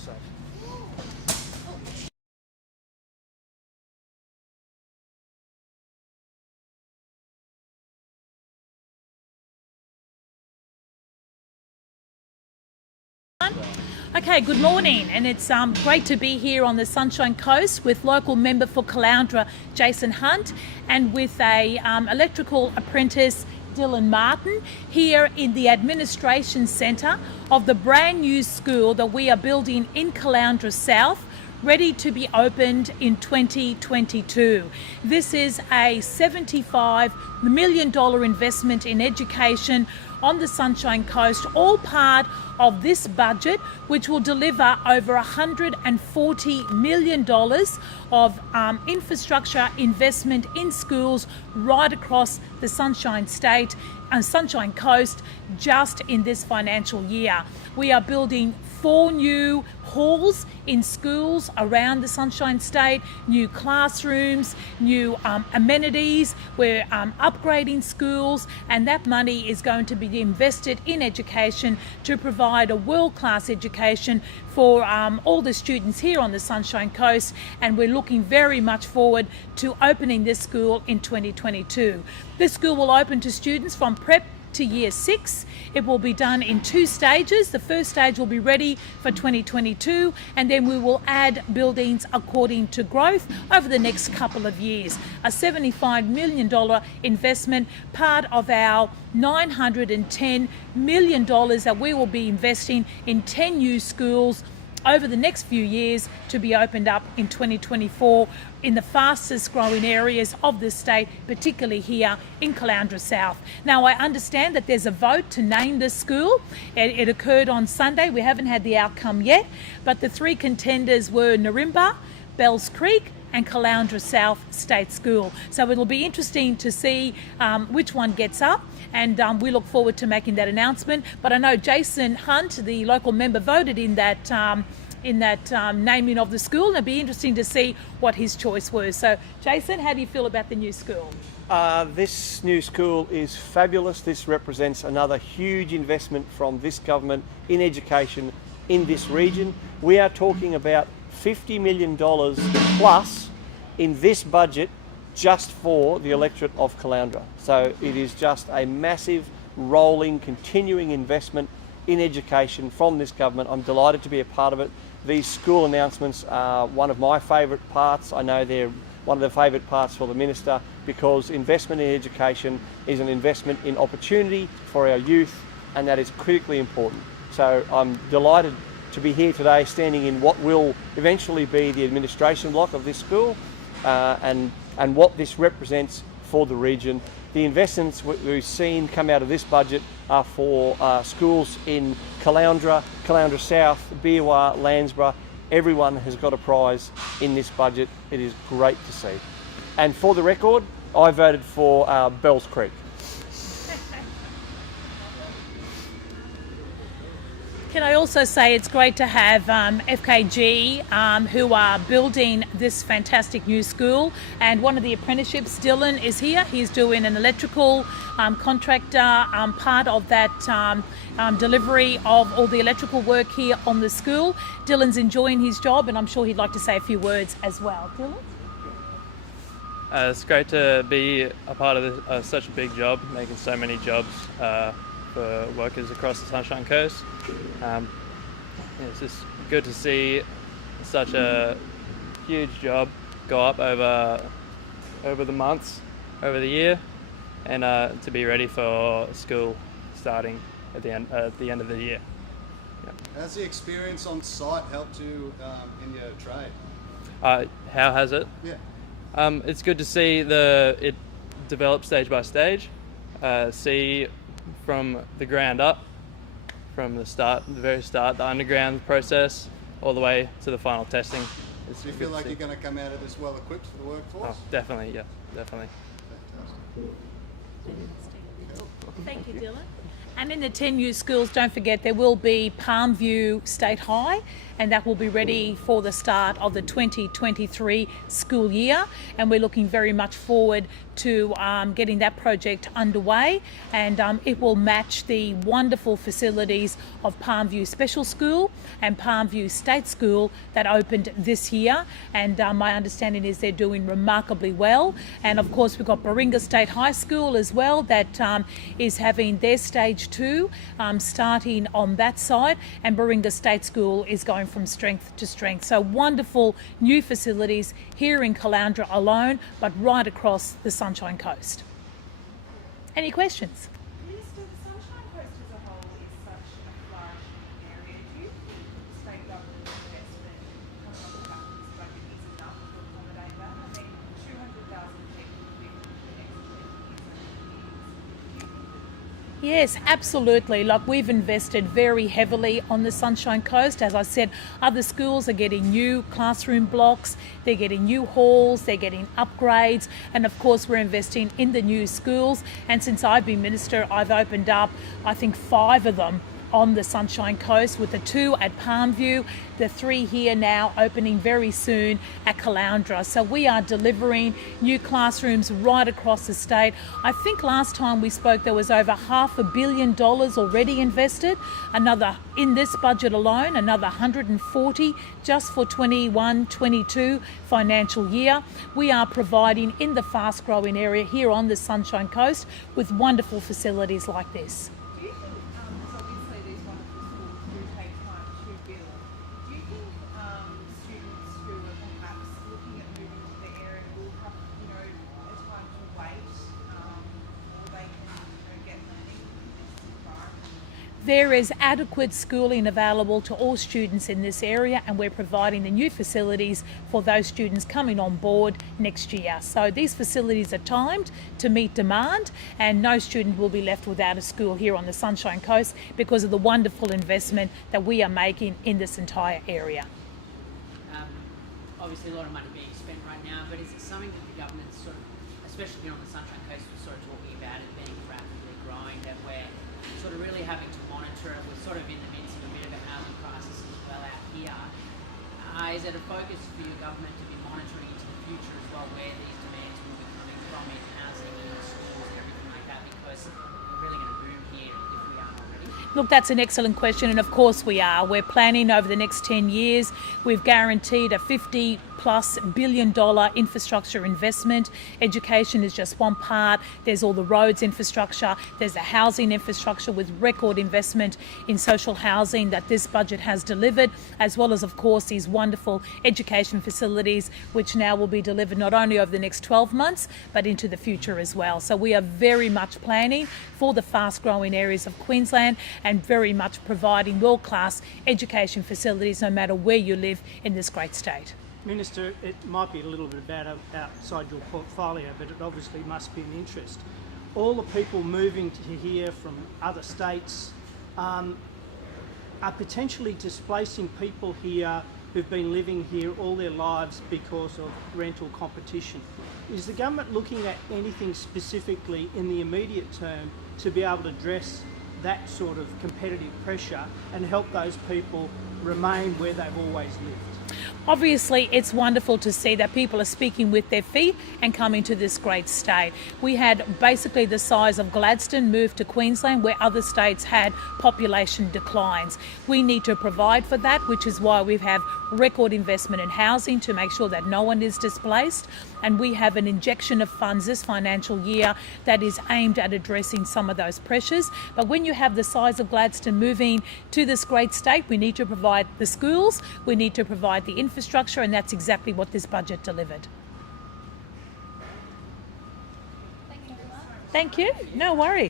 safe. Okay, good morning, and it's great to be here on the Sunshine Coast with local member for Caloundra, Jason Hunt, and with a electrical apprentice, Dylan Martin, here in the administration centre of the brand new school that we are building in Caloundra South, ready to be opened in 2022. This is a $75 million investment in education on the Sunshine Coast, all part of this budget, which will deliver over $140 million of infrastructure investment in schools right across the Sunshine State and Sunshine Coast just in this financial year. We are building 4 new halls in schools around the Sunshine State, new classrooms, new amenities. We're upgrading schools, and that money is going to be invested in education to provide a world-class education for all the students here on the Sunshine Coast, and we're looking very much forward to opening this school in 2022. This school will open to students from prep to year 6. It will be done in 2 stages. The first stage will be ready for 2022, and then we will add buildings according to growth over the next couple of years. A $75 million investment, part of our $910 million that we will be investing in 10 new schools over the next few years to be opened up in 2024 in the fastest growing areas of the state, particularly here in Caloundra South. Now, I understand that there's a vote to name this school. It occurred on Sunday. We haven't had the outcome yet, but the 3 contenders were Narimba, Bells Creek and Caloundra South State School. So it'll be interesting to see which one gets up, and we look forward to making that announcement. But I know Jason Hunt, the local member, voted in that naming of the school, and it'll be interesting to see what his choice was. So Jason, how do you feel about the new school? This new school is fabulous. This represents another huge investment from this government in education in this region. We are talking about $50 million plus in this budget just for the electorate of Caloundra. So it is just a massive, rolling, continuing investment in education from this government. I'm delighted to be a part of it. These school announcements are one of my favourite parts. I know they're one of the favourite parts for the Minister, because investment in education is an investment in opportunity for our youth, and that is critically important. So I'm delighted to be here today, standing in what will eventually be the administration block of this school, and what this represents for the region. The investments we've seen come out of this budget are for schools in Caloundra, Caloundra South, Beerwah, Landsborough. Everyone has got a prize in this budget. It is great to see. And for the record, I voted for Bells Creek. Can I also say it's great to have FKG who are building this fantastic new school, and one of the apprenticeships, Dylan, is here. He's doing an electrical contractor, part of that delivery of all the electrical work here on the school. Dylan's enjoying his job, and I'm sure he'd like to say a few words as well. Dylan? It's great to be a part of such a big job, making so many jobs for workers across the Sunshine Coast. It's just good to see such a huge job go up over the months, over the year, and to be ready for school starting at the end of the year. Yeah. How's the experience on site helped you in your trade? How has it? Yeah. It's good to see it develop stage by stage, see from the ground up, from the very start, the underground process, all the way to the final testing. Do you feel like you're going to come out of this well equipped for the workforce? Oh, definitely, yeah, definitely. Fantastic. Thank you, Dylan. And in the 10 new schools, don't forget there will be Palmview State High, and that will be ready for the start of the 2023 school year. And we're looking very much forward to getting that project underway, and it will match the wonderful facilities of Palmview Special School and Palmview State School that opened this year. And my understanding is they're doing remarkably well. And of course, we've got Baringa State High School as well that is having their stage 2 starting on that side, and Baringa State School is going from strength to strength. So wonderful new facilities here in Caloundra alone, but right across the Sunshine Coast. Any questions? Minister, the Sunshine Coast as a whole is such a flourishing area. Do you think the state government's investment coming on the back of this budget is enough to accommodate that? I mean, 200,000 people live for the next 20 years. Do you think that Yes, absolutely. Like, we've invested very heavily on the Sunshine Coast. As I said, other schools are getting new classroom blocks, they're getting new halls, they're getting upgrades, and of course we're investing in the new schools. And since I've been Minister, I've opened up, I think, 5 of them on the Sunshine Coast, with the 2 at Palmview, the 3 here now opening very soon at Caloundra. So we are delivering new classrooms right across the state. I think last time we spoke there was over $500 million already invested. Another, in this budget alone, another 140 just for 21-22 financial year. We are providing in the fast growing area here on the Sunshine Coast with wonderful facilities like this. Do you think, because obviously these wonderful schools do take time to build, do you think students who are perhaps looking at moving to the area will have, a time to wait, or they can, get learning in this environment? There is adequate schooling available to all students in this area, and we're providing the new facilities for those students coming on board next year. So these facilities are timed to meet demand, and no student will be left without a school here on the Sunshine Coast because of the wonderful investment that we are making in this entire area. Obviously a lot of money being spent right now, but is it something that the government's sort of, especially here on the Sunshine Coast, we're sort of talking about it being rapidly growing, that we're sort of really having to monitor it? We're sort of in the midst of a bit of a housing crisis as well out here. Is it a focus for your government to be monitoring into the future as well, where these demands will be coming from in housing, in schools and everything like that, because we're really going to boom here if we aren't already? Look, that's an excellent question, and of course we are. We're planning over the next 10 years. We've guaranteed a $50+ billion infrastructure investment. Education is just one part. There's all the roads infrastructure, there's the housing infrastructure with record investment in social housing that this budget has delivered, as well as, of course, these wonderful education facilities which now will be delivered not only over the next 12 months but into the future as well. So we are very much planning for the fast growing areas of Queensland and very much providing world-class education facilities no matter where you live in this great state. Minister, it might be a little bit outside your portfolio, but it obviously must be an interest. All the people moving to here from other states are potentially displacing people here who've been living here all their lives because of rental competition. Is the government looking at anything specifically in the immediate term to be able to address that sort of competitive pressure and help those people remain where they've always lived? Obviously, it's wonderful to see that people are speaking with their feet and coming to this great state. We had basically the size of Gladstone move to Queensland, where other states had population declines. We need to provide for that, which is why we have record investment in housing to make sure that no one is displaced. And we have an injection of funds this financial year that is aimed at addressing some of those pressures. But when you have the size of Gladstone moving to this great state, we need to provide the schools, we need to provide the infrastructure, and that's exactly what this budget delivered. Thank you. No worries.